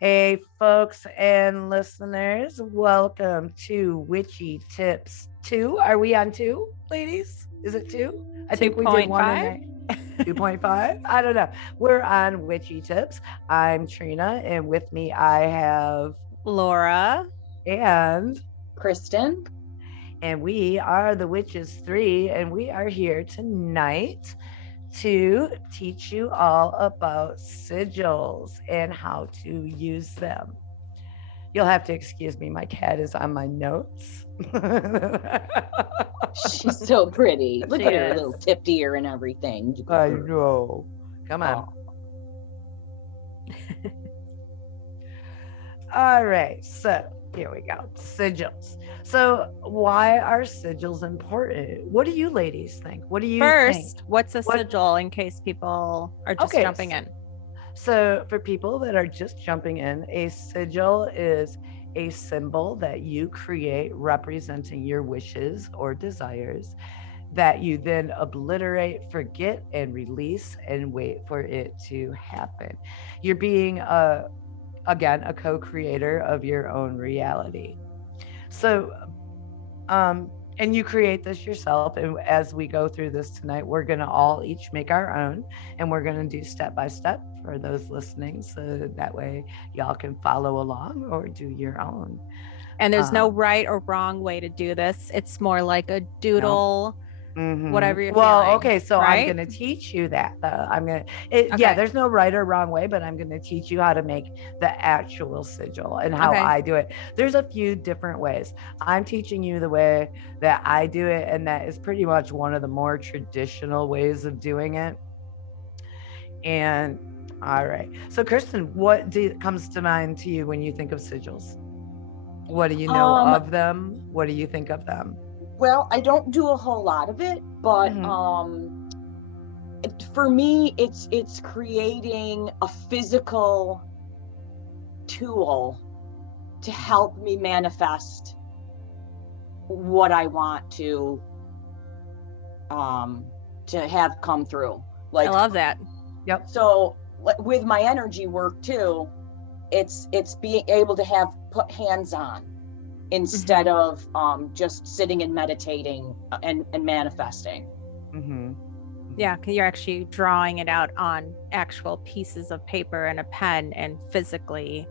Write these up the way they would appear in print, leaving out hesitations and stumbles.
Hey, folks and listeners, welcome to Witchy Tips 2. Are we on 2, ladies? Is it 2? I think we did 1 and 2.5. 8. 2.5? I don't know. We're on Witchy Tips. I'm Trina, and with me I have Laura. and Kristen. and we are the Witches 3, and we are here tonight to teach you all about sigils and how to use them. You'll have to excuse me. My cat is on my notes. She's so pretty. Look She at her is. little tipped ear and everything. I know. Come on. Oh. All right. So here we go. Sigils. So why are sigils important? What do you ladies think? What do you think? First, what's a What- sigil in case people are just Okay, jumping in? So, for people that are just jumping in, a sigil is a symbol that you create representing your wishes or desires that you then obliterate, forget, and release and wait for it to happen. You're being, again, a co creator of your own reality. So, and you create this yourself. And as we go through this tonight, we're going to all each make our own, and we're going to do step by step for those listening. So that way y'all can follow along or do your own. And there's no right or wrong way to do this. It's more like a doodle, whatever you're feeling. Okay, so right? I'm going to teach you that though. Yeah, there's no right or wrong way, but I'm going to teach you how to make the actual sigil and how I do it. There's a few different ways. I'm teaching you the way that I do it, and that is pretty much one of the more traditional ways of doing it. And all right, so Kristen, what comes to mind to you when you think of sigils? What do you know of them? What do you think of them? Well, I don't do a whole lot of it, but for me, it's creating a physical tool to help me manifest what I want to have come through. I love that. Yep. So with my energy work too, it's being able to put hands on instead of just sitting and meditating and manifesting. Yeah, because you're actually drawing it out on actual pieces of paper and a pen and physically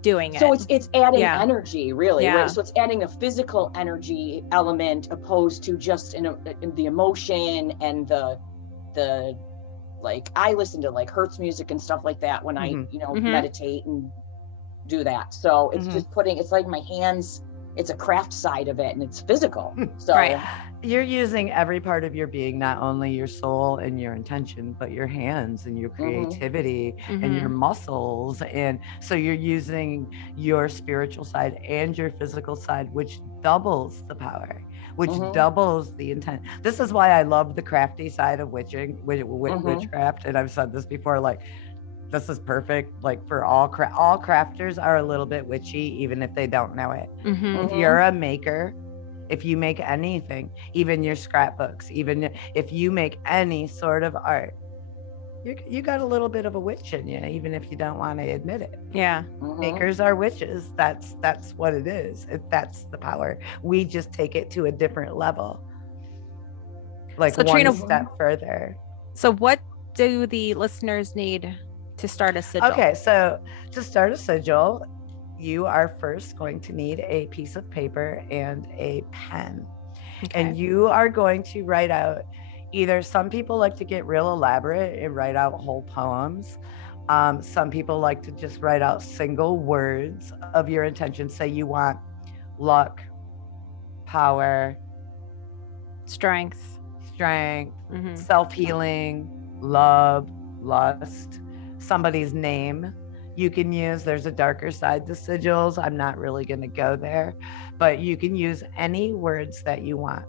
doing it. So it's adding energy, really. Yeah. Right? So it's adding a physical energy element opposed to just in the emotion and the like. I listen to like Hertz music and stuff like that when I meditate and do that. So it's just it's like my hands. It's a craft side of it, and it's physical. So you're using every part of your being, not only your soul and your intention, but your hands and your creativity and your muscles. And so you're using your spiritual side and your physical side, which doubles the power, which doubles the intent. This is why I love the crafty side of witchcraft. And I've said this before, like, this is perfect, like for all crafters are a little bit witchy, even if they don't know it. If you're a maker, if you make anything, even your scrapbooks, even if you make any sort of art, you got a little bit of a witch in you, even if you don't want to admit it. Makers are witches. That's what it is. That's the power. We just take it to a different level, like so, one Trina, step further. So what do the listeners need to start a sigil? Okay, so to start a sigil, you are first going to need a piece of paper and a pen. And you are going to write out, either some people like to get real elaborate and write out whole poems. Some people like to just write out single words of your intention. Say you want luck, power, strength, self-healing, love, lust, somebody's name you can use. There's a darker side to sigils. I'm not really going to go there, but you can use any words that you want.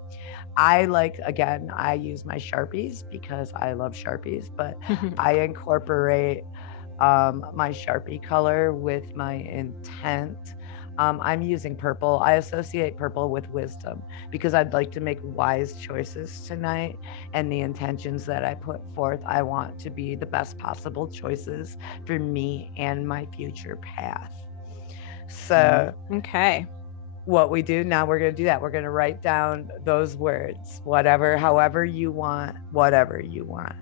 I use my Sharpies because I love Sharpies, but I incorporate my Sharpie color with my intent I'm using purple. I associate purple with wisdom because I'd like to make wise choices tonight. And the intentions that I put forth, I want to be the best possible choices for me and my future path. So, okay. What we do now, we're going to do that. We're going to write down those words, however you want, whatever you want.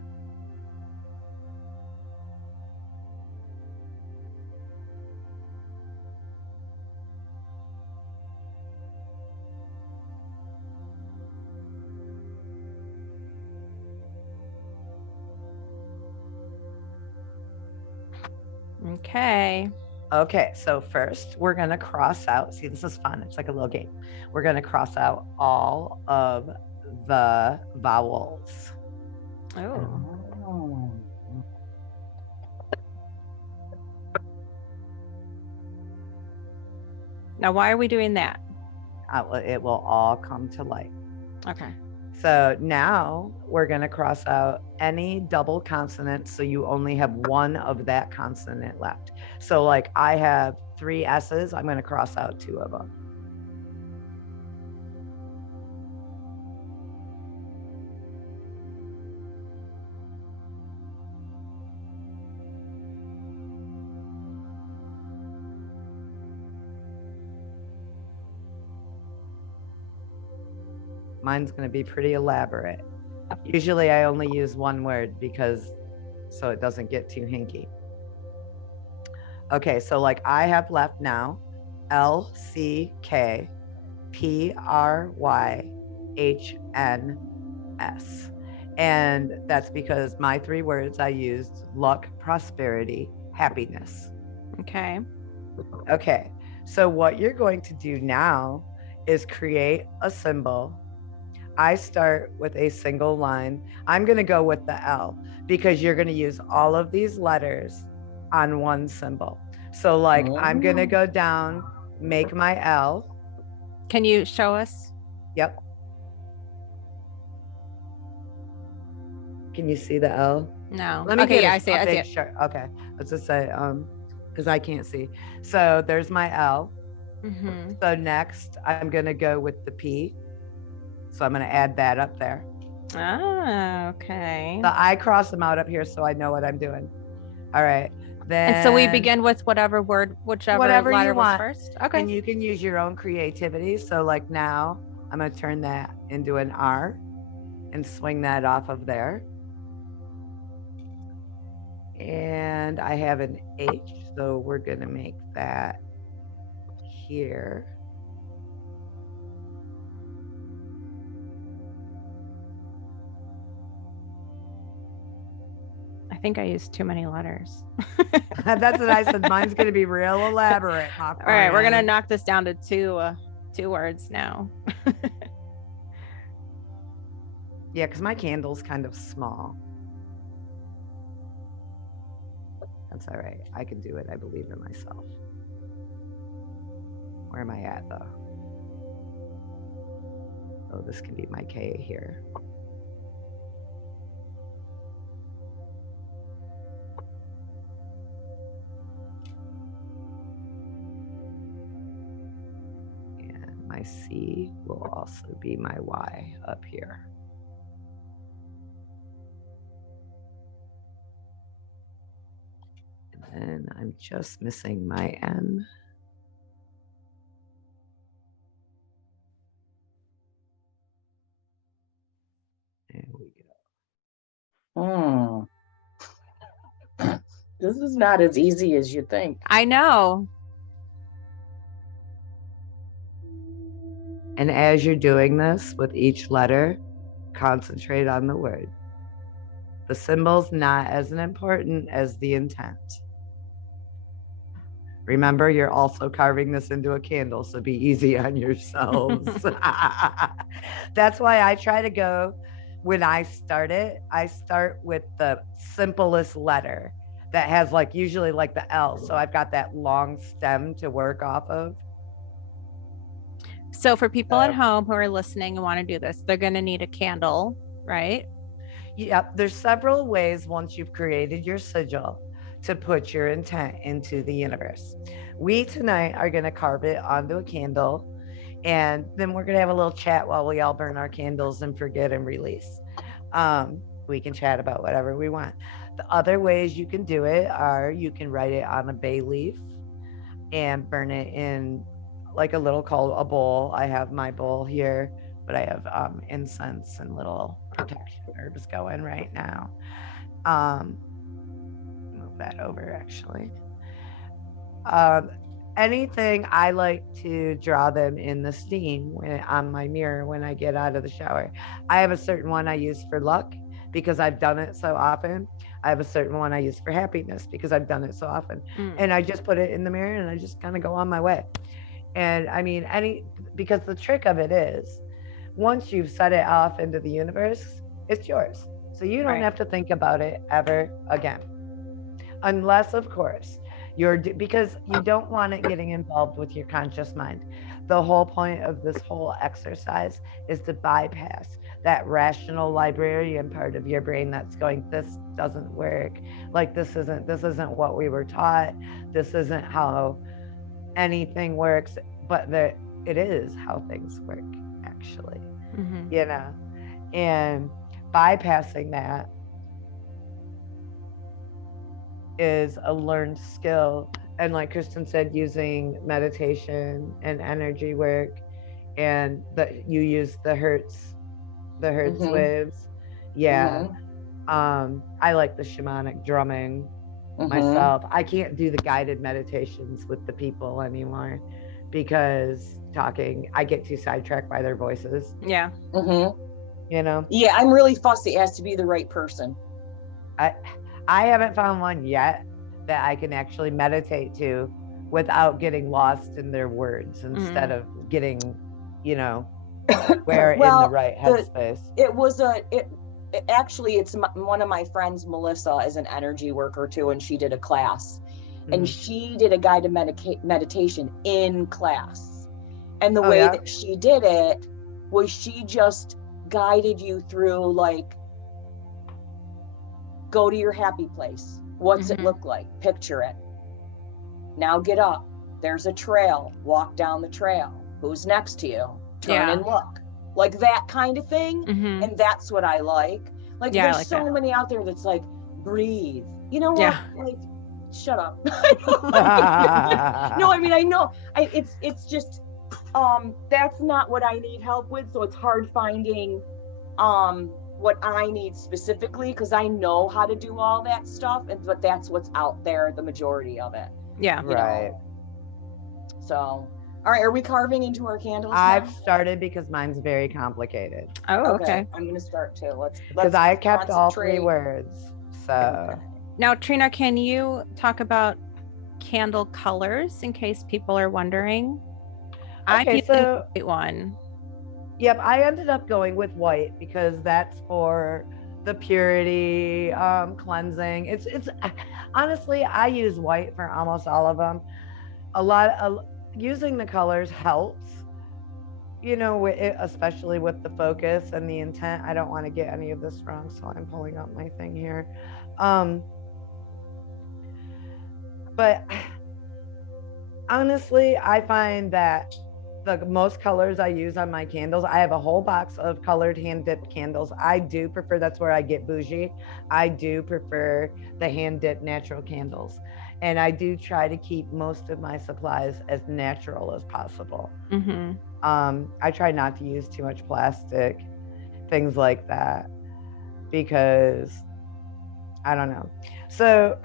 Okay, so first we're going to cross out. See, this is fun. It's like a little game. We're going to cross out all of the vowels. Oh. Now, why are we doing that? It will all come to light. Okay. So now we're going to cross out any double consonants. So you only have one of that consonant left. So like I have 3 S's, I'm going to cross out 2 of them. Mine's going to be pretty elaborate. Usually I only use one word so it doesn't get too hinky. Okay, so like I have left now LCKPRYHNS. And that's because my 3 words I used: luck, prosperity, happiness. Okay. Okay, so what you're going to do now is create a symbol. I start with a single line. I'm going to go with the L because you're going to use all of these letters on one symbol. So like I'm going to go down, make my L. Can you show us? Yep. Can you see the L? No. Let me okay, get I see it. Sure. Okay. Let's just say, because I can't see. So there's my L. Mm-hmm. So next I'm going to go with the P. So I'm going to add that up there. Ah, okay. So I cross them out up here so I know what I'm doing. All right. Then. And so we begin with whichever letter was first. Okay. And you can use your own creativity. So like now I'm going to turn that into an R and swing that off of there. And I have an H, so we're going to make that here. I think I used too many letters. That's what I said. Mine's going to be real elaborate. All right, we're going to knock this down to two words now. Yeah, because my candle's kind of small. That's all right. I can do it. I believe in myself. Where am I at, though? Oh, this can be my K here. And my C will also be my Y up here. And I'm just missing my N. There we go. This is not as easy as you think. I know. And as you're doing this with each letter, concentrate on the word. The symbol's not as important as the intent. Remember, you're also carving this into a candle, so be easy on yourselves. That's why I try to go, when I start it, I start with the simplest letter that has usually the L. So I've got that long stem to work off of. So for people at home who are listening and want to do this, they're going to need a candle, right? Yep. There's several ways once you've created your sigil to put your intent into the universe. We tonight are going to carve it onto a candle, and then we're going to have a little chat while we all burn our candles and forget and release. We can chat about whatever we want. The other ways you can do it are you can write it on a bay leaf and burn it in like a little a bowl. I have my bowl here, but I have incense and little protection herbs going right now. Move that over actually. Anything, I like to draw them in the steam on my mirror when I get out of the shower. I have a certain one I use for luck because I've done it so often. I have a certain one I use for happiness because I've done it so often. And I just put it in the mirror and I just kind of go on my way. And I mean, because the trick of it is once you've set it off into the universe, it's yours. So you don't have to think about it ever again. Unless, of course, because you don't want it getting involved with your conscious mind. The whole point of this whole exercise is to bypass that rational librarian part of your brain that's going, this doesn't work. Like this isn't what we were taught. This isn't how anything works. But it is how things work, actually. You know, and bypassing that is a learned skill. And like Kristen said, using meditation and energy work, and that you use the hertz waves. I like the shamanic drumming myself. I can't do the guided meditations with the people anymore because I get too sidetracked by their voices. You know? Yeah, I'm really fussy. It has to be the right person. I haven't found one yet that I can actually meditate to without getting lost in their words instead of getting, you know, where in the right headspace. It's one of my friends, Melissa, is an energy worker too, and she did a class, and she did a guided meditation in class. And the way that she did it was she just guided you through, like, go to your happy place. What's it look like? Picture it. Now get up. There's a trail. Walk down the trail. Who's next to you? Turn and look. Like that kind of thing. And that's what I like. Like there's like so many out there that's like, breathe. You know what? Like, shut up. No, I mean, I know. It's just, that's not what I need help with. So it's hard finding what I need specifically, because I know how to do all that stuff, but that's what's out there, the majority of it. You know? So, all right, are we carving into our candles now? I've started because mine's very complicated. Okay. I'm gonna start too. Let's because I kept all 3 words. So now, Trina, can you talk about candle colors in case people are wondering? Okay, so white one. Yep, I ended up going with white because that's for the purity, cleansing. It's honestly, I use white for almost all of them. Using the colors helps, you know, especially with the focus and the intent. I don't want to get any of this wrong, so I'm pulling up my thing here. But honestly, I find that the most colors I use on my candles, I have a whole box of colored hand-dipped candles. I do prefer, that's where I get bougie. I do prefer the hand-dipped natural candles. And I do try to keep most of my supplies as natural as possible. I try not to use too much plastic, things like that, because I don't know. So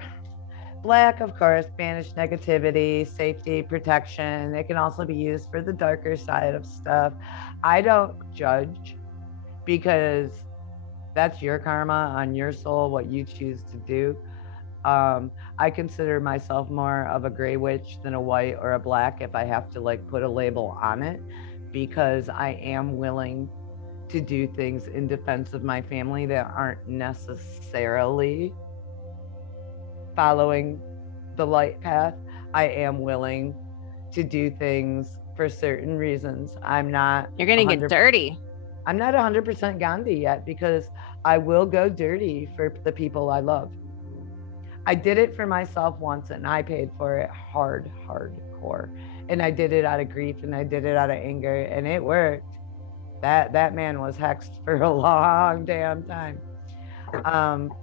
black, of course, banish negativity, safety, protection. It can also be used for the darker side of stuff. I don't judge because that's your karma on your soul, what you choose to do. I consider myself more of a gray witch than a white or a black if I have to like put a label on it, because I am willing to do things in defense of my family that aren't necessarily following the light path. I am willing to do things for certain reasons. You're gonna get dirty. I'm not 100% Gandhi yet, because I will go dirty for the people I love. I did it for myself once and I paid for it hardcore. And I did it out of grief and I did it out of anger and it worked. That man was hexed for a long damn time.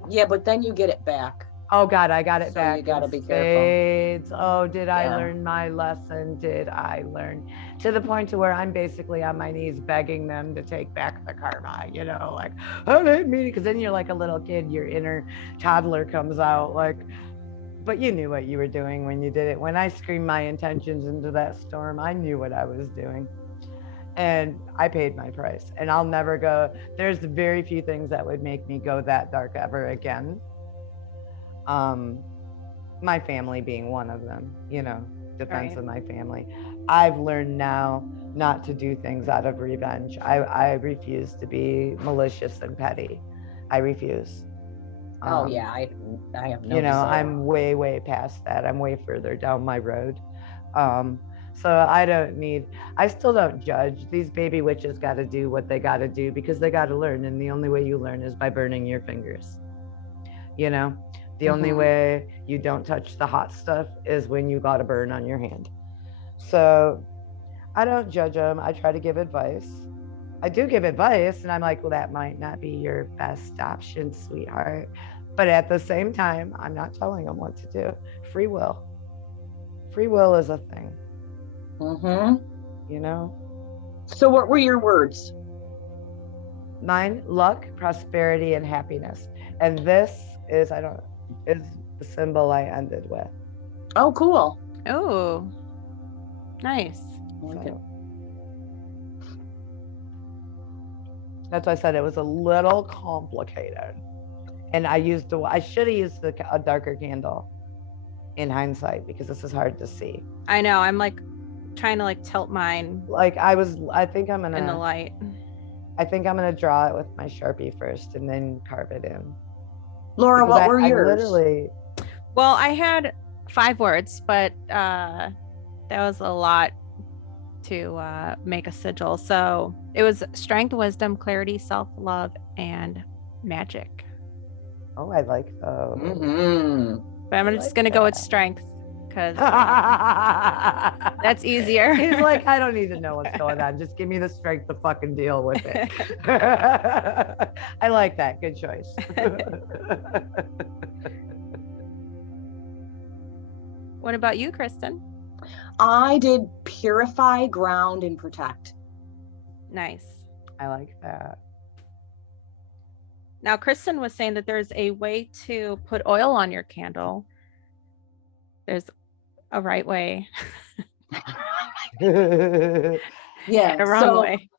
Yeah, but then you get it back. Oh God, I got it back. You gotta be careful. Oh, did I learn my lesson? Did I learn? To the point to where I'm basically on my knees begging them to take back the karma, you know, like, I didn't mean it. Because then you're like a little kid, your inner toddler comes out like, but you knew what you were doing when you did it. When I screamed my intentions into that storm, I knew what I was doing. And I paid my price. And I'll never go, there's very few things that would make me go that dark ever again. My family being one of them, you know, defense of my family. I've learned now not to do things out of revenge. I refuse to be malicious and petty. I refuse. I have no you know, desire. I'm way past that. I'm way further down my road. So I still don't judge. These baby witches got to do what they got to do because they got to learn. And the only way you learn is by burning your fingers. You know, the only way you don't touch the hot stuff is when you got a burn on your hand. So I don't judge them. I try to give advice. I do give advice and I'm like, well, that might not be your best option, sweetheart. But at the same time, I'm not telling them what to do. Free will. Free will is a thing. You know? So what were your words? Mine, luck, prosperity, and happiness. And this is the symbol I ended with. Oh, cool. Oh, nice. So, that's why I said it was a little complicated. And I should have used a darker candle in hindsight because this is hard to see. I know. I'm like trying to like tilt mine. Like I think I'm gonna in the light. I think I'm gonna draw it with my Sharpie first and then carve it in. Laura, because what were yours? Literally... Well, I had 5 words, but that was a lot to make a sigil. So it was strength, wisdom, clarity, self-love, and magic. Oh, I like those. But I'm just gonna go with strength because that's easier. He's like, I don't need to know what's going on. Just give me the strength to fucking deal with it. I like that. Good choice. What about you, Kristen? I did purify, ground, and protect. Nice. I like that. Now, Kristen was saying that there's a way to put oil on your candle. There's a right way. Yeah. And a wrong way.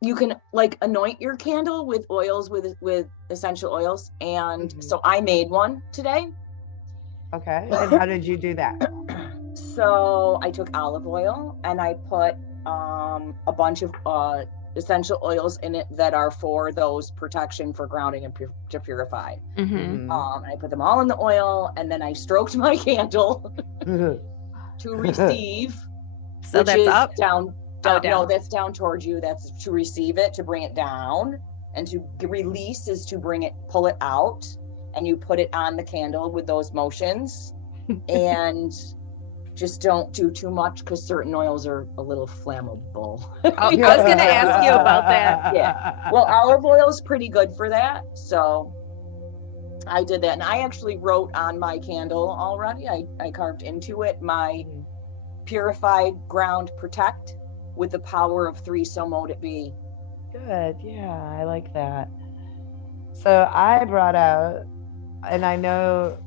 You can like anoint your candle with oils, with essential oils. And so I made one today. Okay. And how did you do that? So I took olive oil and I put a bunch of essential oils in it that are for those protection, for grounding, and to purify. I put them all in the oil and then I stroked my candle to receive. So that's up? Down. Down. No, that's down towards you. That's to receive it, to bring it down. And to release is to pull it out. And you put it on the candle with those motions. And just don't do too much because certain oils are a little flammable. Oh, I was going to ask you about that. Yeah. Well, olive oil is pretty good for that. So I did that. And I actually wrote on my candle already. I carved into it my purify, ground, protect with the power of 3, so mote it be. Good. Yeah, I like that. So I brought out, and I know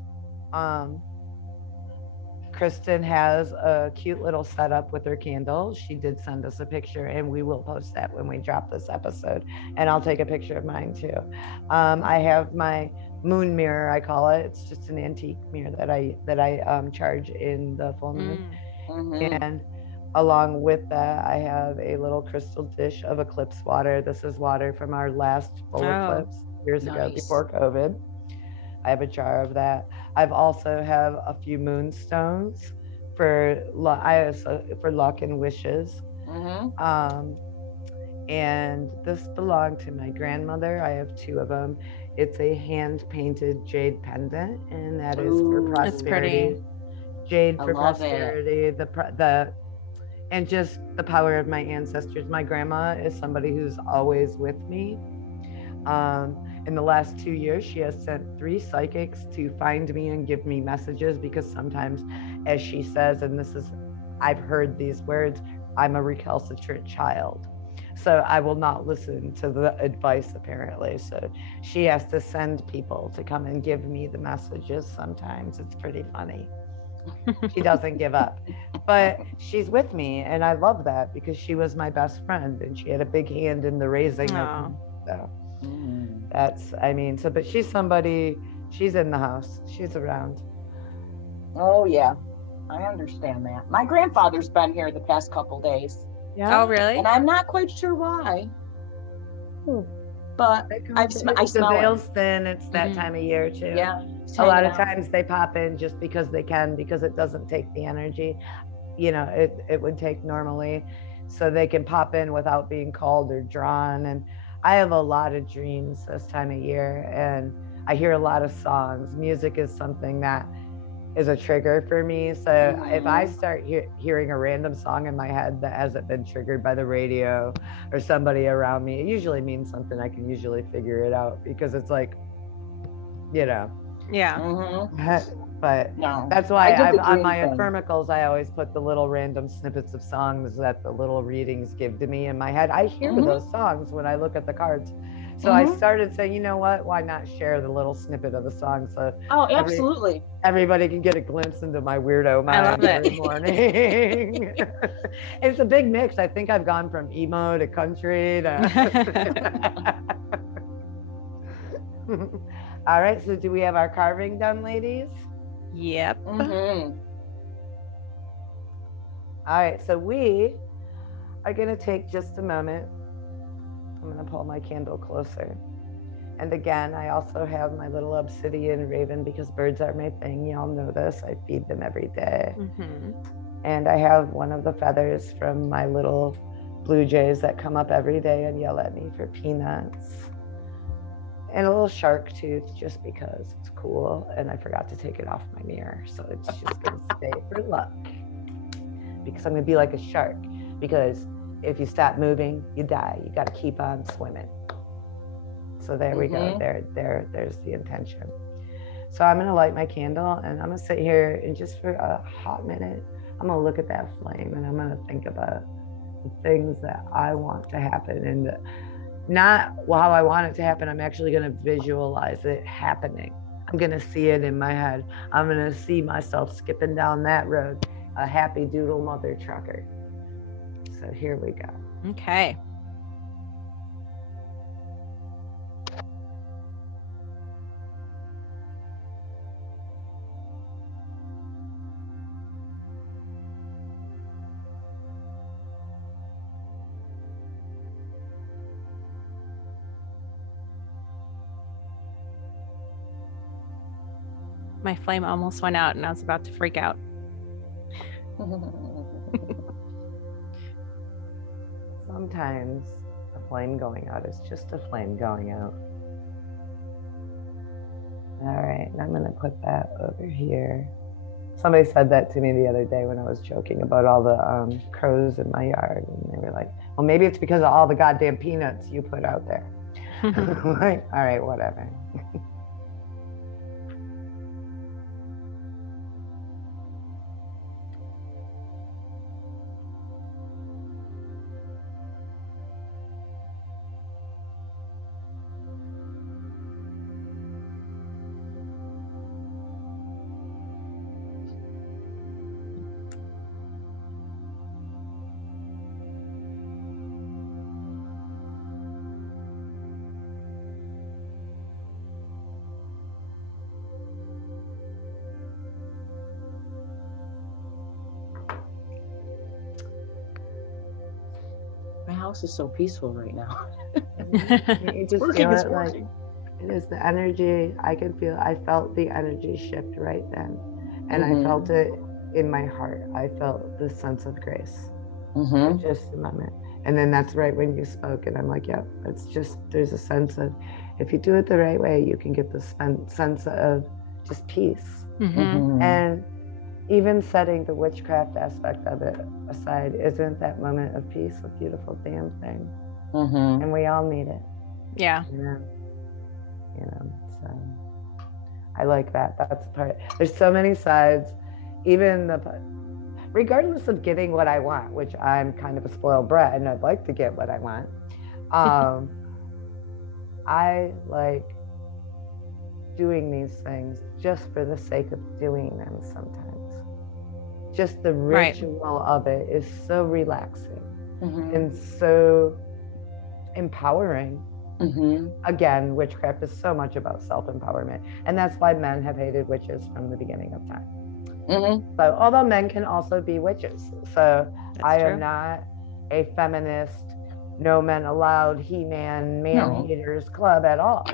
Kristen has a cute little setup with her candles. She did send us a picture and we will post that when we drop this episode. And I'll take a picture of mine too. I have my moon mirror, I call it. It's just an antique mirror that I charge in the full moon. And along with that, I have a little crystal dish of eclipse water. This is water from our last full eclipse years ago before COVID. I have a jar of that. I've also have a few moonstones for luck and wishes. And this belonged to my grandmother. I have 2 of them. it's a hand-painted jade pendant, and that is for prosperity. Jade for prosperity. And just the power of my ancestors. My grandma is somebody who's always with me. In the last 2 years, she has sent 3 psychics to find me and give me messages, because sometimes, as she says, and I've heard these words, I'm a recalcitrant child. So I will not listen to the advice, apparently. So she has to send people to come and give me the messages sometimes. It's pretty funny. She doesn't give up, but she's with me, and I love that, because she was my best friend and she had a big hand in the raising of me. So but she's in the house, she's around. Oh yeah, I understand that. My grandfather's been here the past couple days. Yeah. Oh really? And I'm not quite sure why. But I smell the veil's thin. It's that time of year too. Yeah. A lot of times they pop in just because they can, because it doesn't take the energy, it would take normally. So they can pop in without being called or drawn. And I have a lot of dreams this time of year, and I hear a lot of songs. Music is something that is a trigger for me. So if I start hearing a random song in my head that hasn't been triggered by the radio or somebody around me, it usually means something. I can usually figure it out, because it's like, Yeah. But that's why on my affirmicals, I always put the little random snippets of songs that the little readings give to me in my head. I hear those songs when I look at the cards. So I started saying, you know what, why not share the little snippet of the song? So absolutely. Everybody can get a glimpse into my weirdo mind every morning. It's a big mix. I think I've gone from emo to country to... All right, so do we have our carving done, ladies? Yep. All right, so we are going to take just a moment. I'm going to pull my candle closer. And again, I also have my little obsidian raven, because birds are my thing. Y'all know this. I feed them every day. And I have one of the feathers from my little blue jays that come up every day and yell at me for peanuts. And a little shark tooth, just because it's cool. And I forgot to take it off my mirror. So it's just going to stay for luck. Because I'm going to be like a shark. Because if you stop moving, you die. You got to keep on swimming. So there we go. There's the intention. So I'm going to light my candle, and I'm going to sit here, and just for a hot minute, I'm going to look at that flame, and I'm going to think about the things that I want to happen, and not how I want it to happen. I'm actually going to visualize it happening. I'm going to see it in my head. I'm going to see myself skipping down that road, a happy doodle mother trucker. So here we go. Okay. My flame almost went out, and I was about to freak out. Sometimes a flame going out is just a flame going out. All right, and I'm going to put that over here. Somebody said that to me the other day when I was joking about all the crows in my yard, and they were like, well, maybe it's because of all the goddamn peanuts you put out there. Like, all right, whatever. My house is so peaceful right now. You just feel it, like it is the energy. I felt the energy shift right then. And I felt it in my heart. I felt the sense of grace for just a moment. And then that's right when you spoke, and I'm like, yep, it's just, there's a sense of, if you do it the right way, you can get this sense of just peace. And even setting the witchcraft aspect of it aside, isn't that moment of peace a beautiful damn thing? And we all need it. Yeah. So I like that. That's part. There's so many sides, regardless of getting what I want, which I'm kind of a spoiled brat and I'd like to get what I want. I like doing these things just for the sake of doing them sometimes. Just the ritual of it is so relaxing and so empowering. Again, witchcraft is so much about self-empowerment, and that's why men have hated witches from the beginning of time. So although men can also be witches, so I am not a feminist, no men allowed, He-Man, man-haters club at all.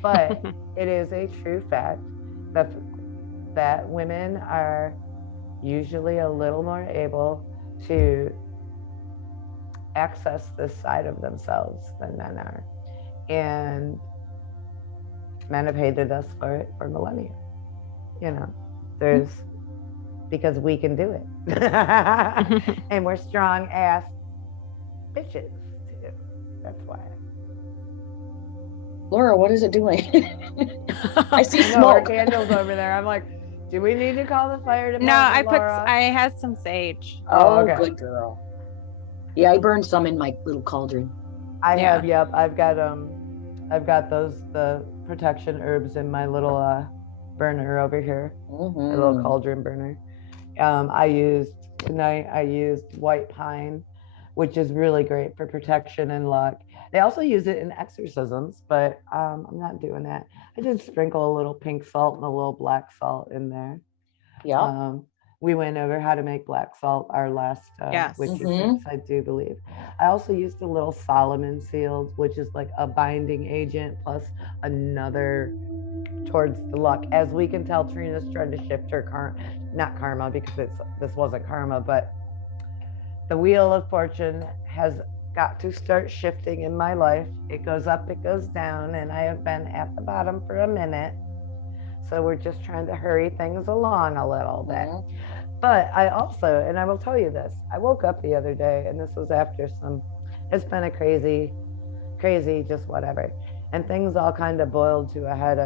But it is a true fact that women are usually a little more able to access this side of themselves than men are. And men have hated us for it for millennia. Because we can do it. And we're strong ass bitches too. That's why. Laura, what is it doing? I see smoke. Our candles over there. I'm like, do we need to call the fire department? No, I had some sage. Oh, okay. Good girl. Yeah, I burned some in my little cauldron. I've got the protection herbs in my little burner over here. My little cauldron burner. I used white pine, which is really great for protection and luck. They also use it in exorcisms, but I'm not doing that. I did sprinkle a little pink salt and a little black salt in there. Yeah. We went over how to make black salt our last witchy fix, I do believe. I also used a little Solomon seals, which is like a binding agent plus another towards the luck. As we can tell, Trina's trying to shift her not karma, because this wasn't karma, but the wheel of fortune has got to start shifting in my life. It goes up, it goes down, and I have been at the bottom for a minute. So we're just trying to hurry things along a little bit. But I also, and I will tell you this, I woke up the other day, and this was after it's been a crazy, just whatever. And things all kind of boiled to a head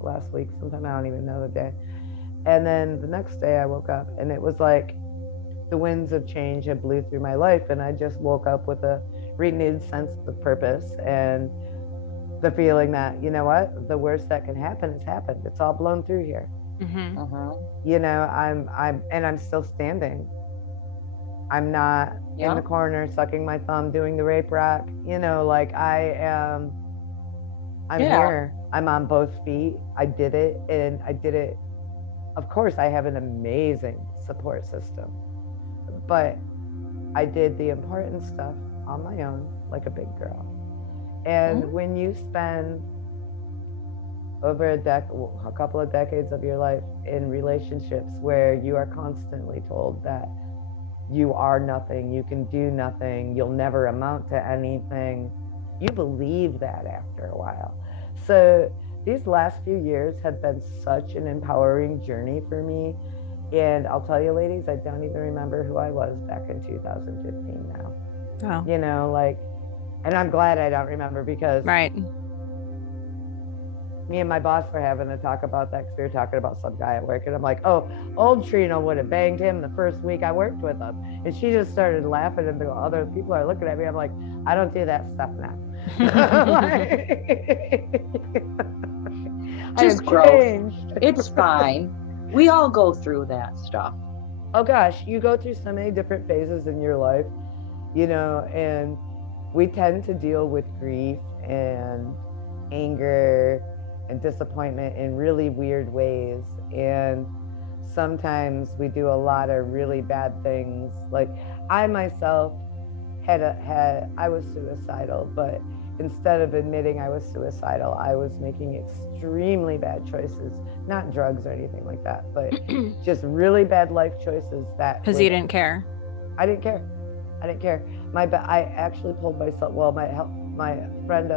last week, sometime, I don't even know the day. And then the next day I woke up, and it was like the winds of change had blew through my life, and I just woke up with a renewed sense of purpose and the feeling that, you know what, the worst that can happen has happened. It's all blown through here. I'm still standing. I'm not in the corner sucking my thumb doing the rape rock. I'm here. I'm on both feet. I did it, and I did it. Of course, I have an amazing support system, but I did the important stuff on my own, like a big girl. And when you spend over a couple of decades of your life in relationships where you are constantly told that you are nothing, you can do nothing, you'll never amount to anything, you believe that after a while. So these last few years have been such an empowering journey for me. And I'll tell you, ladies, I don't even remember who I was back in 2015 now. Oh. And I'm glad I don't remember, because me and my boss were having a talk about that, because we were talking about some guy at work, and I'm like, oh, old Trina would have banged him the first week I worked with him. And she just started laughing, and the other people are looking at me. I'm like, I don't do that stuff now. Just growth. It's fine. We all go through that stuff. Oh gosh, you go through so many different phases in your life, and we tend to deal with grief and anger and disappointment in really weird ways. And sometimes we do a lot of really bad things. Like I myself I was suicidal, but instead of admitting I was suicidal, I was making extremely bad choices, not drugs or anything like that, but just really bad life choices because you didn't care. I didn't care. I actually pulled myself. Well, my friend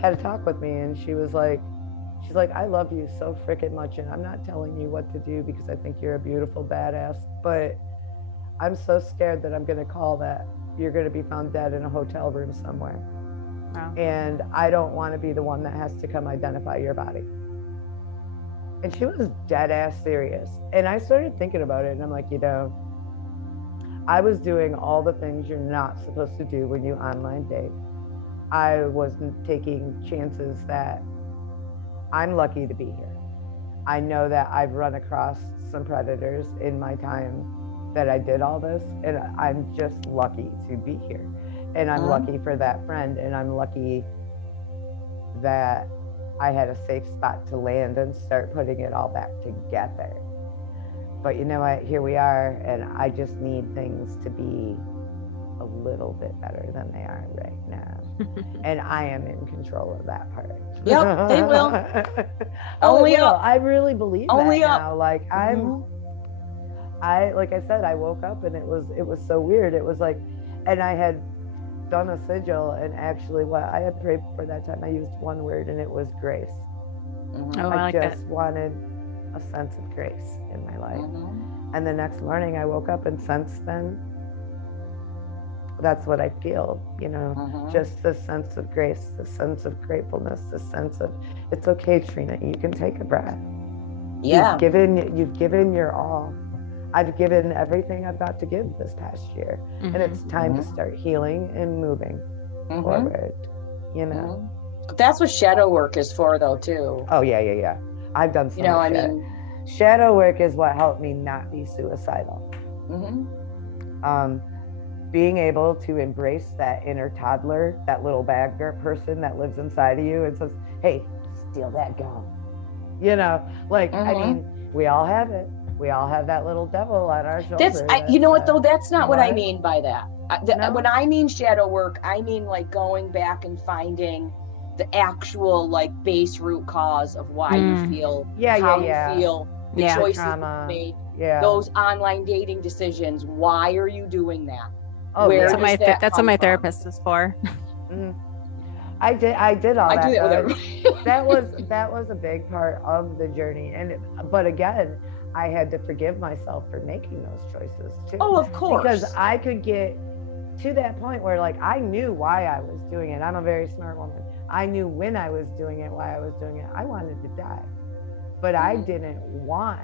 had a talk with me, and she's like, I love you so freaking much, and I'm not telling you what to do because I think you're a beautiful badass, but I'm so scared that I'm going to call that you're going to be found dead in a hotel room somewhere. Wow. And I don't want to be the one that has to come identify your body. And she was dead ass serious. And I started thinking about it, and I'm like, I was doing all the things you're not supposed to do when you online date. I wasn't taking chances that I'm lucky to be here. I know that I've run across some predators in my time that I did all this, and I'm just lucky to be here. And I'm lucky for that friend, and I'm lucky that I had a safe spot to land and start putting it all back together. But you know what? Here we are, and I just need things to be a little bit better than they are right now. And I am in control of that part. Yep, they will. Only will. I really believe Only that up. now. Like like I said, I woke up and it was so weird. It was like, and I had done a sigil, and actually what I had prayed for that time, I used one word, and it was grace. Oh, I like just that. wanted a sense of grace in my life. And the next morning I woke up, and since then, that's what I feel, just the sense of grace, the sense of gratefulness, the sense of, it's okay, Trina, you can take a breath. Yeah. You've given your all. I've given everything I've got to give this past year. And it's time to start healing and moving forward, That's what shadow work is for, though, too. Oh, yeah. I've done so much shit. Shadow work is what helped me not be suicidal. Being able to embrace that inner toddler, that little bagger person that lives inside of you and says, hey, steal that gun. I mean, we all have it. We all have that little devil on our shoulder. You know what, though? That's not what I mean by that. No? When I mean shadow work, I mean like going back and finding the actual base root cause of why you feel, how you feel, the choices you made, those online dating decisions. Why are you doing that? Oh, that's what my therapist is for. I did all that. I do that with everybody. that was a big part of the journey, but again, I had to forgive myself for making those choices too. Oh, of course. Because I could get to that point where I knew why I was doing it. I'm a very smart woman. I knew when I was doing it, why I was doing it. I wanted to die, but I didn't want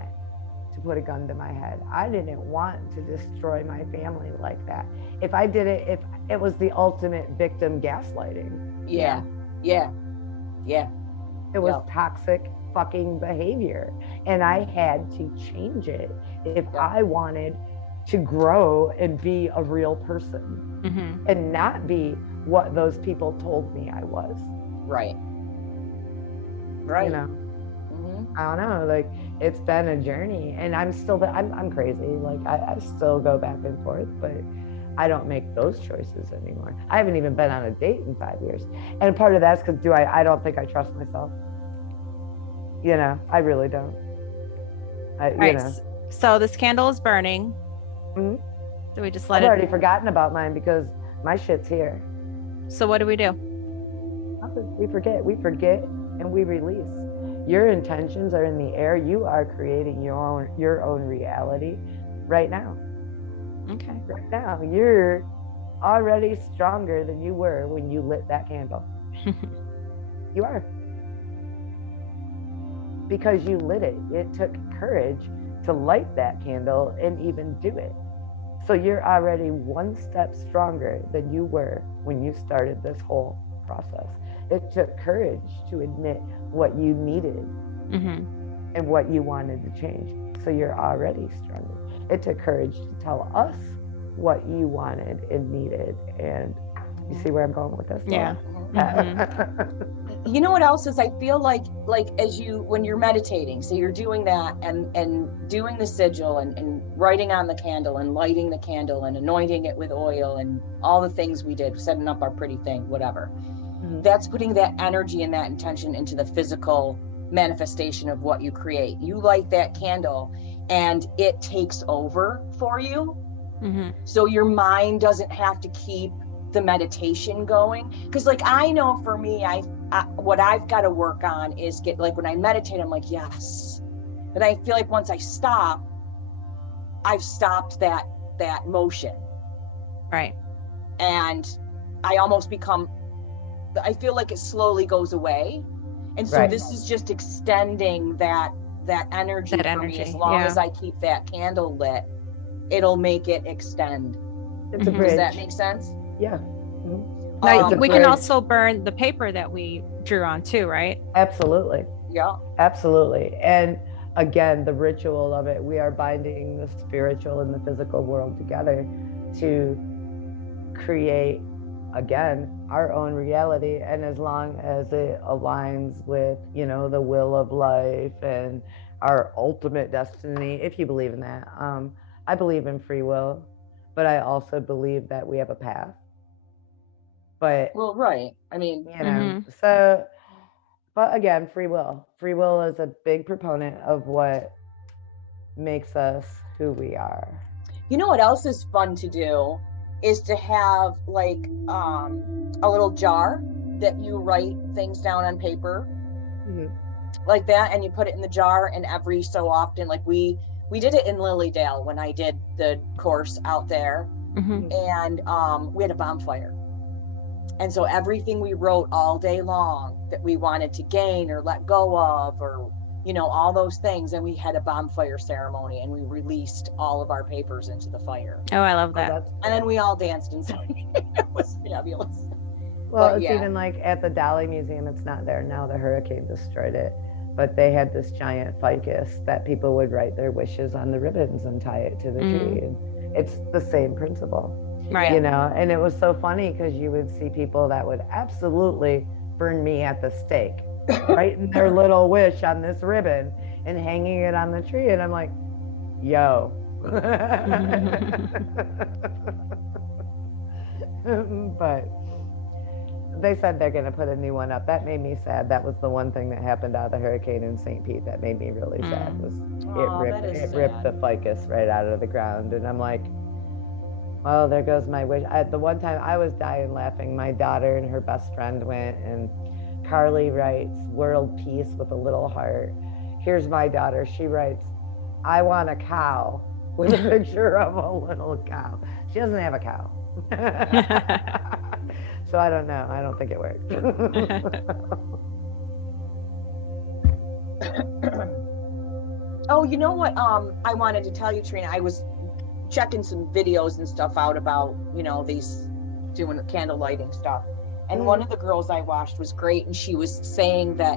to put a gun to my head. I didn't want to destroy my family like that. If I did it, if it was the ultimate victim gaslighting. Yeah. It was toxic fucking behavior, and I had to change it if I wanted to grow and be a real person and not be what those people told me I was. Right. I don't know, it's been a journey, and I'm still I'm crazy. I still go back and forth, but I don't make those choices anymore. I haven't even been on a date in 5 years, and part of that's because I don't think I trust myself. I really don't. So this candle is burning. Do we just let I've already forgotten about mine because my shit's here. So what do? We forget, and we release. Your intentions are in the air. You are creating your own reality right now. Okay. Right now, you're already stronger than you were when you lit that candle. You are. Because you lit it. It took courage to light that candle and even do it. So you're already one step stronger than you were when you started this whole process. It took courage to admit what you needed and what you wanted to change. So you're already stronger. It took courage to tell us what you wanted and needed. And you see where I'm going with this? Yeah. You know what else is, I feel like when you're meditating, so you're doing that and doing the sigil and writing on the candle and lighting the candle and anointing it with oil and all the things we did, setting up our pretty thing, whatever. That's putting that energy and that intention into the physical manifestation of what you create. You light that candle and it takes over for you. So your mind doesn't have to keep the meditation going. Because I know for me, what I've got to work on is get, like, when I meditate, I'm like, yes. But I feel like once I stop, I've stopped that motion. Right. And I almost become, I feel like it slowly goes away. And so this is just extending that energy for me. As long as I keep that candle lit, it'll make it extend. It's a bridge. Does that make sense? Yeah. Now, we can also burn the paper that we drew on too, right? Absolutely. Yeah. Absolutely. And again, the ritual of it, we are binding the spiritual and the physical world together to create, again, our own reality. And as long as it aligns with, the will of life and our ultimate destiny, if you believe in that. I believe in free will, but I also believe that we have a path. But well, right. I mean, so, but again, free will. Free will is a big proponent of what makes us who we are. You know what else is fun to do is to have like a little jar that you write things down on paper like that, and you put it in the jar, and every so often, like we did it in Lilydale when I did the course out there, and we had a bonfire. And so everything we wrote all day long that we wanted to gain or let go of, or, all those things. And we had a bonfire ceremony, and we released all of our papers into the fire. Oh, I love that. And then we all danced inside. It was fabulous. Well, it's even like at the Dolly Museum, it's not there now. The hurricane destroyed it. But they had this giant ficus that people would write their wishes on the ribbons and tie it to the tree. And it's the same principle. Right. And it was so funny because you would see people that would absolutely burn me at the stake, writing their little wish on this ribbon and hanging it on the tree. And I'm like, yo. But they said they're going to put a new one up. That made me sad. That was the one thing that happened out of the hurricane in St. Pete that made me really sad. Was it ripped the ficus right out of the ground. And I'm like, well, there goes my wish. The one time I was dying laughing, my daughter and her best friend went, and Carly writes world peace with a little heart. Here's my daughter. She writes, I want a cow, with a picture of a little cow. She doesn't have a cow. So I don't know. I don't think it worked. Oh, you know what? I wanted to tell you, Trina, I was checking some videos and stuff out about, these doing candle lighting stuff. And one of the girls I watched was great. And she was saying that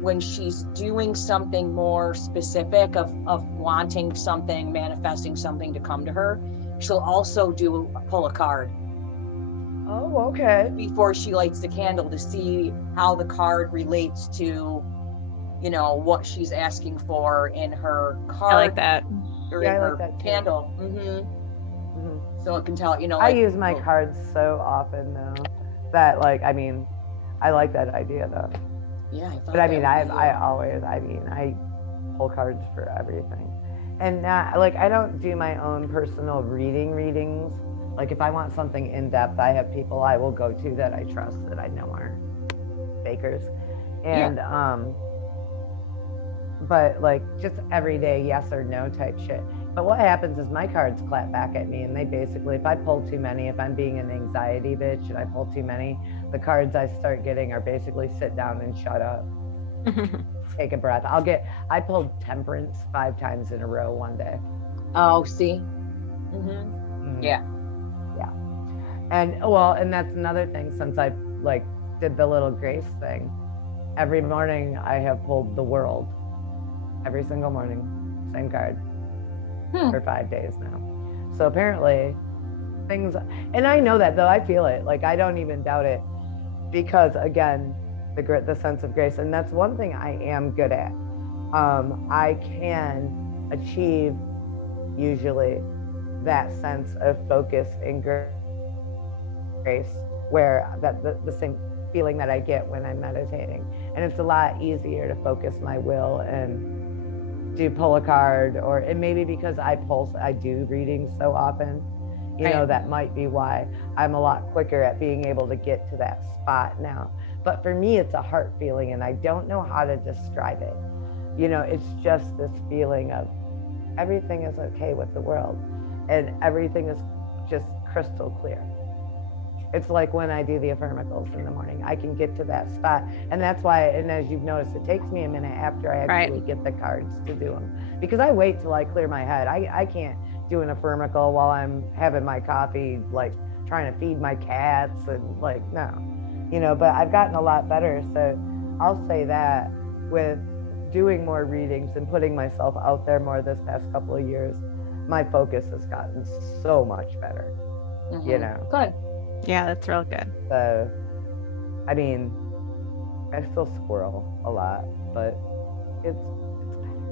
when she's doing something more specific of wanting something, manifesting something to come to her, she'll also pull a card. Oh, okay. Before she lights the candle, to see how the card relates to, what she's asking for in her card. I like that. Or in her candle. So it can tell, I use my cards so often though that I like that idea though. Yeah. But I pull cards for everything. And I don't do my own personal readings. Like if I want something in depth, I have people I will go to that I trust, that I know are fakers. And but just everyday yes or no type shit. But what happens is my cards clap back at me, and they basically, if I pull too many, if I'm being an anxiety bitch and I pull too many, the cards I start getting are basically sit down and shut up. Take a breath. I pulled temperance 5 times in a row one day. Oh, see? Yeah. And that's another thing, since I did the little grace thing. Every morning I have pulled the world. Every single morning, same card for 5 days now. So apparently things, and I know that though, I feel it. I don't even doubt it, because again, the sense of grace. And that's one thing I am good at. I can achieve usually that sense of focus and grace, where the same feeling that I get when I'm meditating. And it's a lot easier to focus my will and pull a card, and maybe because I do readings so often, that might be why I'm a lot quicker at being able to get to that spot now. But for me, it's a heart feeling, and I don't know how to describe it. It's just this feeling of everything is okay with the world, and everything is just crystal clear. It's like when I do the affirmicals in the morning, I can get to that spot. And that's why, and as you've noticed, it takes me a minute after I actually get the cards to do them, because I wait till I clear my head. I can't do an affirmical while I'm having my coffee, like trying to feed my cats, and like, no, but I've gotten a lot better. So I'll say that with doing more readings and putting myself out there more this past couple of years, my focus has gotten so much better. Good. Yeah, that's real good. So, I mean, I still squirrel a lot, but it's better.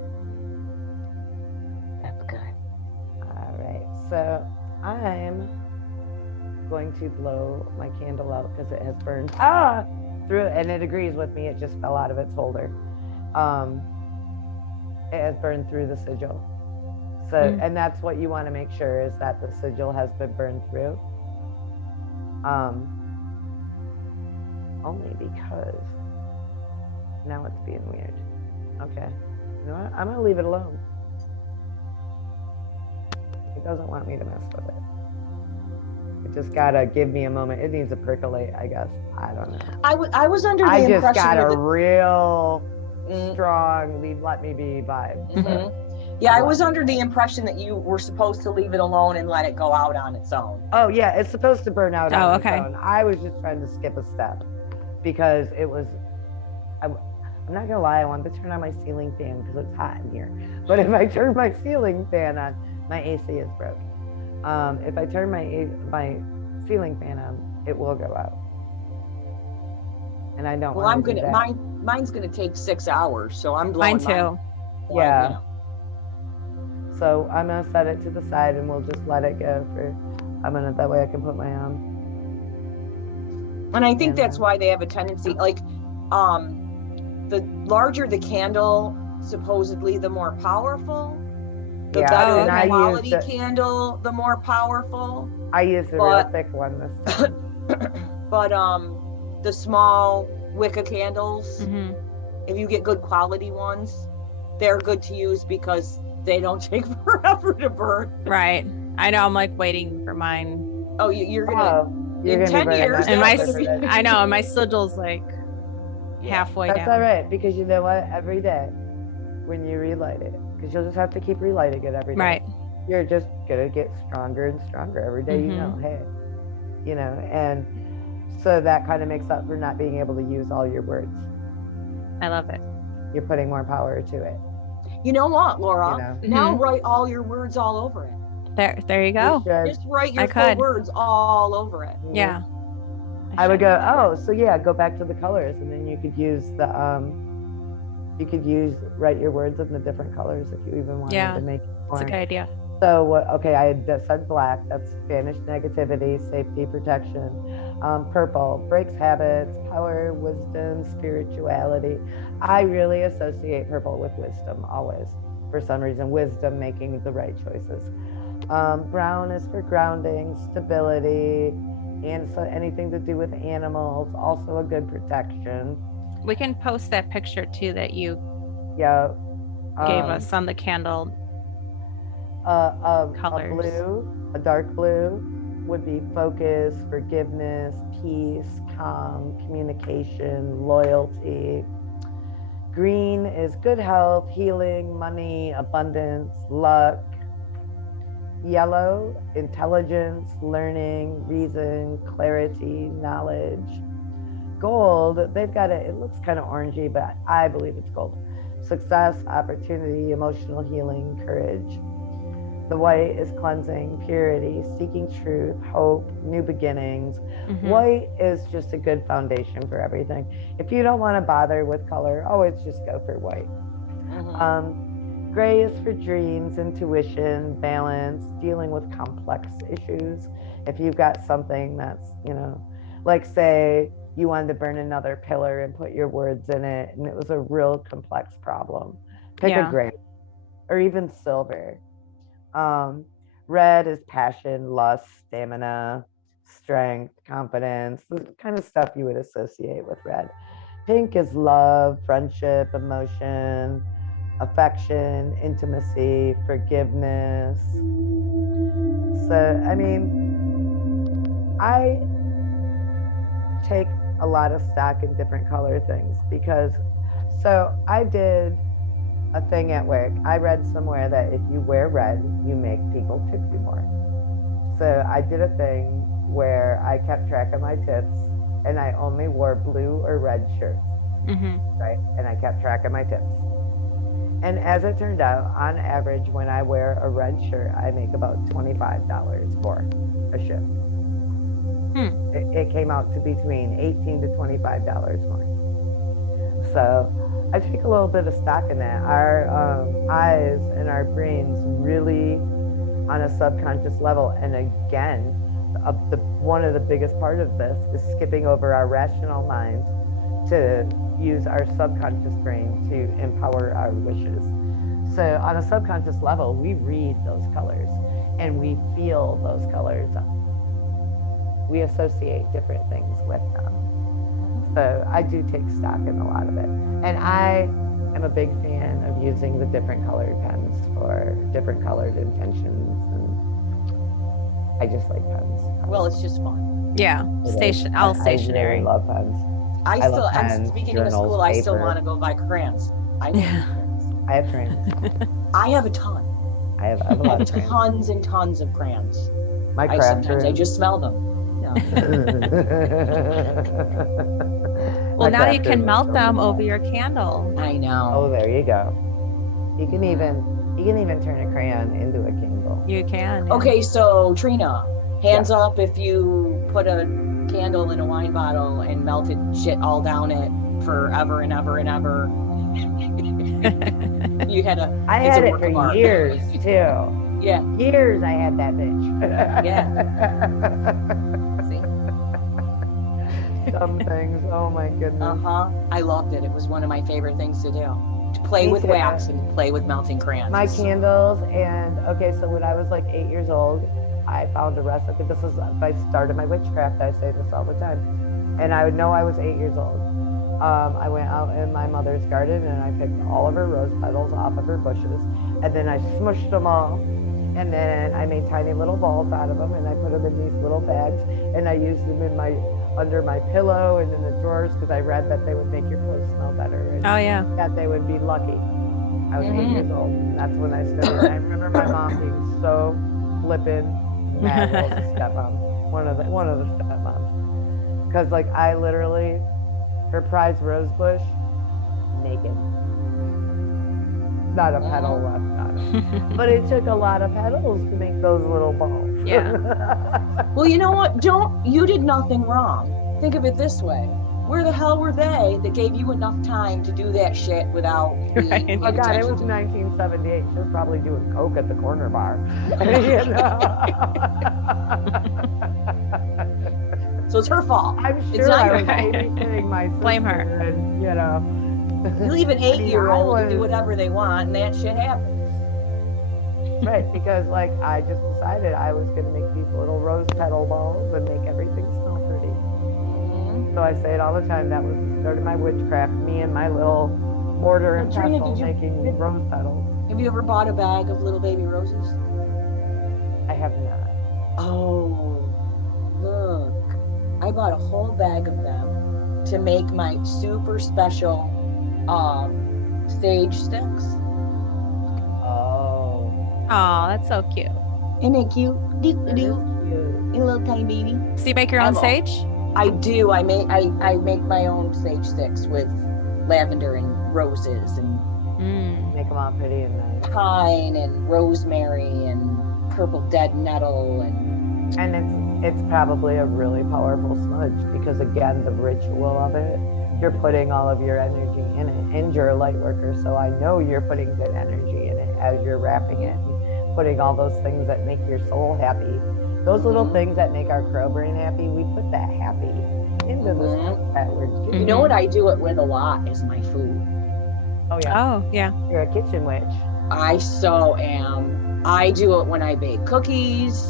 That's good. All right, so I'm going to blow my candle out because it has burned through it, and it agrees with me. It just fell out of its holder. It has burned through the sigil. So, and that's what you want to make sure, is that the sigil has been burned through. Only because now it's being weird. Okay. You know what? I'm going to leave it alone. It doesn't want me to mess with it. It just got to give me a moment. It needs to percolate, I guess. I don't know. I was under the impression I just got a real strong leave let me be vibe. Yeah, I was under the impression that you were supposed to leave it alone and let it go out on its own. Oh yeah, it's supposed to burn out on its own. I was just trying to skip a step because it was, I'm not gonna lie, I wanted to turn on my ceiling fan because it's hot in here. But if I turn my ceiling fan on, my AC is broke. If I turn my ceiling fan on, it will go out. And I don't want to do that. Mine's gonna take 6 hours, so I'm blowing mine too. Yeah. So I'm gonna set it to the side and we'll just let it go for a minute. That way I can put my And I think that's why they have a tendency, like, the larger the candle, supposedly the more powerful. The better the quality candle, the more powerful. I used a real thick one this time. But the small Wicca candles, if you get good quality ones, they're good to use because they don't take forever to burn. Right. I know. I'm like waiting for mine. Oh, you're gonna. In 10 years. And I know. And my sigil's like halfway down. That's all right, because you know what? Every day when you relight it, because you'll just have to keep relighting it every day. Right. You're just gonna get stronger and stronger every day. Hey, and so that kind of makes up for not being able to use all your words. I love it. You're putting more power to it. You know what, Laura? Now write all your words all over it. There you go. Just write your full words all over it. Yeah. I would go, go back to the colors, and then you could use write your words in the different colors if you even wanted to make it more. That's a good idea. So, I had said black, that's banished negativity, safety, protection. Purple, breaks habits, power, wisdom, spirituality. I really associate purple with wisdom always. For some reason, wisdom, making the right choices. Brown is for grounding, stability, and so anything to do with animals, also a good protection. We can post that picture too that you gave us on the candle. Colors. A dark blue would be focus, forgiveness, peace, calm, communication, loyalty. Green is good health, healing, money, abundance, luck. Yellow, intelligence, learning, reason, clarity, knowledge. Gold, they've got it looks kind of orangey, but I believe it's gold. Success, opportunity, emotional healing, courage. The white is cleansing, purity, seeking truth, hope, new beginnings. White is just a good foundation for everything. If you don't want to bother with color, always just go for white. Gray is for dreams, intuition, balance, dealing with complex issues. If you've got something that's, like say you wanted to burn another pillar and put your words in it, and it was a real complex problem, pick a gray or even silver. Red is passion, lust, stamina, strength, confidence, the kind of stuff you would associate with red. Pink is love, friendship, emotion, affection, intimacy, forgiveness. So, I mean, I take a lot of stock in different color things because, so I did a thing at work. I read somewhere that if you wear red, you make people tip you more. So I did a thing where I kept track of my tips and I only wore blue or red shirts, right? And I kept track of my tips. And as it turned out, on average, when I wear a red shirt, I make about $25 for a shift. It came out to between $18 to $25 more. So I take a little bit of stock in that. Our eyes and our brains really, on a subconscious level, and again, one of the biggest part of this is skipping over our rational mind to use our subconscious brain to empower our wishes. So on a subconscious level, we read those colors and we feel those colors. We associate different things with them. So I do take stock in a lot of it. And I am a big fan of using the different colored pens for different colored intentions. And I just like pens. Well, it's just fun. Yeah, stationary. I really love pens. I'm speaking of school, I still want to go buy crayons. I have crayons. I have a ton. I have a lot of crayons. Tons and tons of crayons. Sometimes I just smell them. No. Well, now you can melt them over your candle. I know. Oh, there you go. You can even turn a crayon into a candle. You can. Yeah. Okay, so Trina, hands up if you put a candle in a wine bottle and melted shit all down it forever and ever and ever. I had it for years too. Yeah. Years I had that bitch. Yeah. See? Some things. Oh my goodness. I loved it. It was one of my favorite things to do. To play with wax and play with melting crayons. My candles so when I was like 8 years old, I found a recipe. I started my witchcraft. I say this all the time. And I would know I was 8 years old. I went out in my mother's garden and I picked all of her rose petals off of her bushes. And then I smushed them all. And then I made tiny little balls out of them and I put them in these little bags. And I used them under my pillow and in the drawers because I read that they would make your clothes smell better. And that they would be lucky. I was 8 years old. And that's when I started. I remember my mom being so flippin' mad. Well, the stepmom, one of the stepmoms, because like I literally, her prize rose bush, naked, not a petal left on it. But it took a lot of petals to make those little balls. Yeah. Well, you know what? You did nothing wrong. Think of it this way. Where the hell were they that gave you enough time to do that shit without being Oh God, it was 1978. She was probably doing coke at the corner bar. So it's her fault. I'm sure I was babysitting my sister. Blame her. And, you leave an 8-year-old to do whatever they want, and that shit happens. Right, because like I just decided I was going to make these little rose petal balls and make everything smell pretty. So I say it all the time. That was the start of my witchcraft. Me and my little mortar and pestle making rose petals. Have you ever bought a bag of little baby roses? I have not. Oh, look. I bought a whole bag of them to make my super special sage sticks. Oh. Oh, that's so cute. Isn't it cute? A little tiny baby. So you make your own sage? I do. I make my own sage sticks with lavender and roses and make them all pretty and nice. Pine and rosemary and purple dead nettle and it's probably a really powerful smudge because again the ritual of it, you're putting all of your energy in it, and you're a light worker, so I know you're putting good energy in it as you're wrapping it and putting all those things that make your soul happy. Those little things that make our crow brain happy, we put that happy into the stuff that we're doing. You know what I do it with a lot is my food. Oh yeah. Oh yeah. You're a kitchen witch. I so am. I do it when I bake cookies.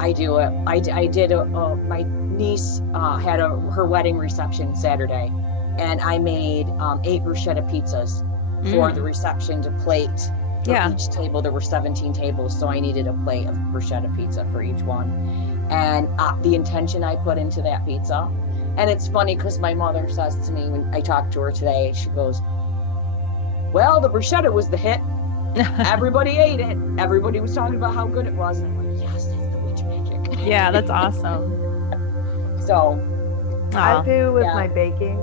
I do it. I did. My niece had her wedding reception Saturday, and I made 8 bruschetta pizzas for the reception to plate. For each table, there were 17 tables, so I needed a plate of bruschetta pizza for each one. And the intention I put into that pizza, and it's funny because my mother says to me when I talked to her today, she goes, "Well, the bruschetta was the hit. Everybody ate it. Everybody was talking about how good it was." And I'm like, yes, that's the witch magic. Yeah, that's awesome. So I do with my baking,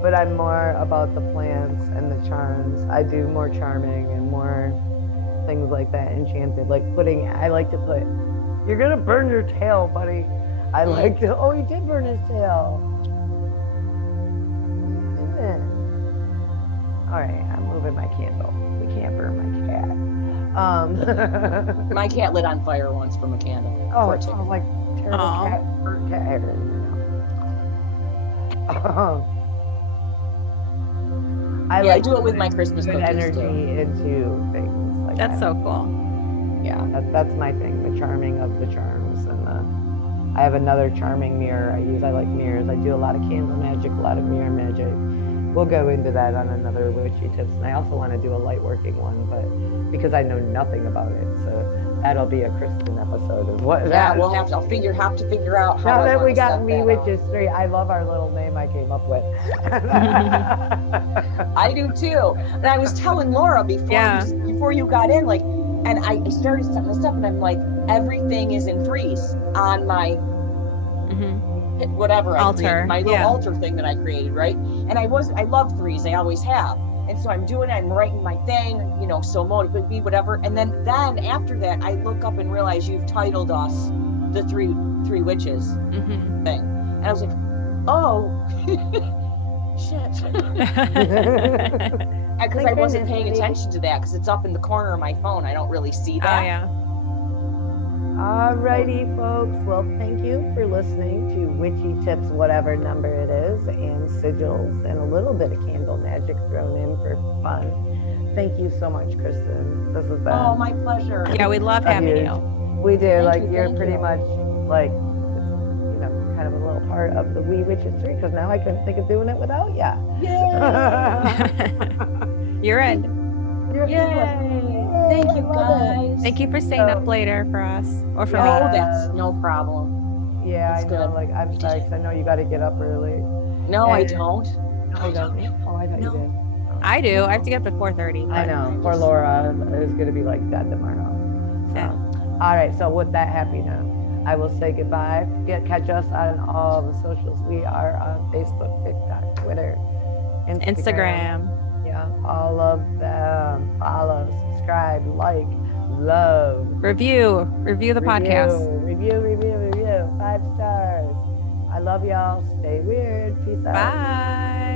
but I'm more about the plants and the charms. I do more charming and more things like that, enchanted. Like I like to put, "You're gonna burn your tail, buddy." I like to, "Oh, he did burn his tail." All right, I'm moving my candle. We can't burn my cat. My cat lit on fire once from a candle. Oh, it smells like terrible burnt cat hair. I do it with my Christmas cookies energy too. into things. Like that's so cool. Yeah, that's my thing. The charming of the charms, and I have another charming mirror I use. I like mirrors. I do a lot of candle magic, a lot of mirror magic. We'll go into that on another witchy tips, and I also want to do a light working one, but because I know nothing about it, so that'll be a Kristen episode of what. Yeah, we'll have to figure out how. Now that we got We Witches 3, I love our little name I came up with. I do too, and I was telling Laura before you got in, like, and I started setting this up, and I'm like, everything is in threes on my. Whatever altar, my little altar thing that I created, right? And I love threes, I always have, and so I'm writing my thing, so motive be whatever, and then after that I look up and realize you've titled us the three witches thing, and I was like, oh shit, because I wasn't paying attention to that because it's up in the corner of my phone. I don't really see that. Oh yeah. Alrighty, folks. Well, thank you for listening to Witchy Tips, whatever number it is, and Sigils, and a little bit of candle magic thrown in for fun. Thank you so much, Kristen. This has been. Oh, my pleasure. Yeah, we love having you. We do. You're pretty much kind of a little part of the We Witches 3, because now I couldn't think of doing it without ya. Yay! You're in. Yay! Thank you, guys. Thank you for staying up later for us, or for me. Oh, that's no problem. Yeah, that's I know. Good. I'm sorry, because I know you got to get up early. No, I don't. No, you don't. Oh, I thought you did. I do. I have to get up at 4:30. I know. Poor Laura is going to be like dead tomorrow. So, all right. So with that happy note, I will say goodbye. Catch us on all the socials. We are on Facebook, TikTok, Twitter, Instagram. Yeah, all of them. Follow, subscribe, like, love. Review the podcast. Review. 5 stars. I love y'all. Stay weird. Peace out. Bye.